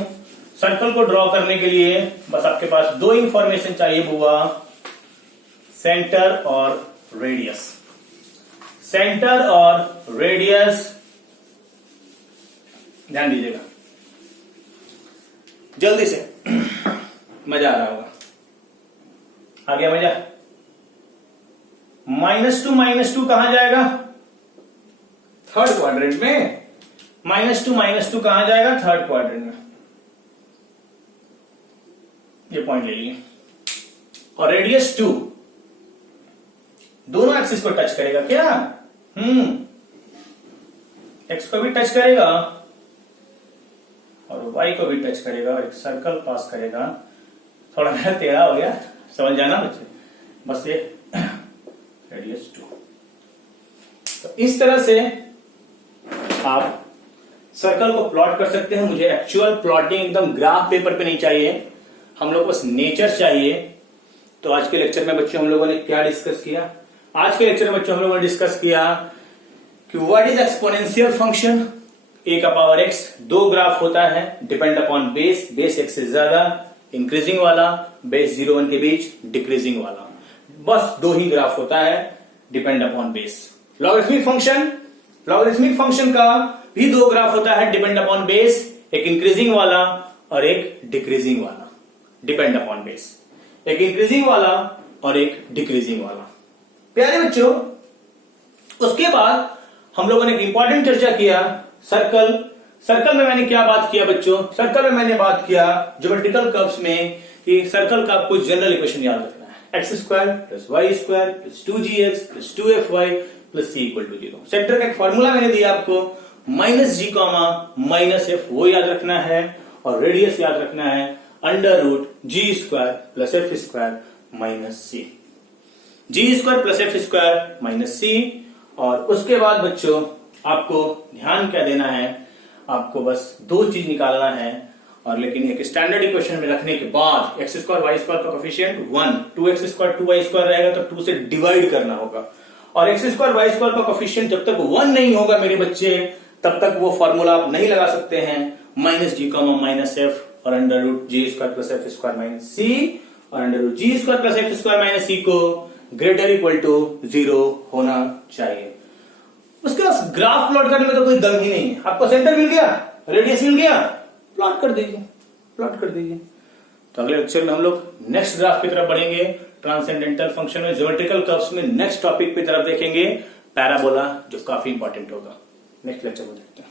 सर्कल को ड्रॉ करने के लिए बस आपके पास दो इंफॉर्मेशन चाहिए बुआ, सेंटर और रेडियस। सेंटर और रेडियस ध्यान दीजिएगा, जल्दी से मजा आ रहा होगा। आ गया मजा? -2 कहां जाएगा? थर्ड क्वाड्रेंट में। -2 कहां जाएगा? थर्ड क्वाड्रेंट में। ये पॉइंट ले लिए। और रेडियस 2 दोनों एक्सिस को टच करेगा क्या? एक्स को भी टच करेगा और वाई को भी टच करेगा और एक सर्कल पास करेगा। थोड़ा मेरा टेढ़ा हो गया, समझ जाना बच्चे, बस ये रेडियस 2। तो इस तरह से आप सर्कल को प्लॉट कर सकते हैं। मुझे एक्चुअल प्लॉटिंग एकदम ग्राफ पेपर पे नहीं चाहिए, हम लोग बस नेचर चाहिए। तो आज के लेक्चर में बच्चों हम लोगों ने क्या डिस्कस किया? आज के लेक्चर में बच्चों हम लोगों ने डिस्कस किया कि what is exponential function, a का पावर x। दो ग्राफ होता है, depend upon base, base x से ज्यादा इंक्रीजिंग वाला, बेस 0 1 के बीच डिक्रीजिंग वाला। बस दो ही ग्राफ होता है, depend upon base. Logarithmic function का भी दो ग्राफ होता है, डिपेंड अपॉन बेस, एक इंक्रीजिंग वाला और एक डिक्रीजिंग वाला। डिपेंड अपॉन बेस, एक इंक्रीजिंग वाला और एक डिक्रीजिंग वाला। प्यारे बच्चों, उसके बाद हम लोगों ने एक इंपॉर्टेंट चर्चा किया, सर्कल में मैंने क्या बात किया बच्चों? सर्कल में मैंने बात किया ज्योमेट्रिकल कर्व्स में कि सर्कल का आपको जनरल इक्वेशन याद रखना है, x² + y² + 2gx + 2fy + c = 0। Centre का एक फॉर्मूला मैंने दिया आपको, -g, -f, वो याद रखना है और रेडियस याद रखना है √g² + f² - c। g² + f² - c। और उसके बाद बच्चों आपको ध्यान क्या देना है? आपको बस दो चीज निकालना है, और लेकिन एक स्टैंडर्ड इक्वेशन में रखने के बाद x² y² का कोफिशिएंट 1, 2x² 2y² रहेगा तो 2 से डिवाइड करना होगा। और x² y² का कोफिशिएंट जब तक 1 नहीं होगा मेरे बच्चे, तब तक वो फॉर्मूला आप नहीं लगा सकते हैं। -g, -f और √g² + f² - c और √g² + f² - c को ग्रेटर इक्वल टू 0 होना चाहिए। उसके बाद ग्राफ प्लॉट करने में तो कोई दम ही नहीं है। आपको सेंटर मिल गया, रेडियस मिल गया, प्लॉट कर दीजिए। तो अगले लेक्चर में हम लोग नेक्स्ट ग्राफ की तरफ बढ़ेंगे, ट्रांसेंडेंटल फंक्शन में, ज्योमेट्रिकल कर्व्स में नेक्स्ट टॉपिक की तरफ देखेंगे, पैराबोला, जो काफी इंपॉर्टेंट होगा। नेक्स्ट लेक्चर में देखते हैं।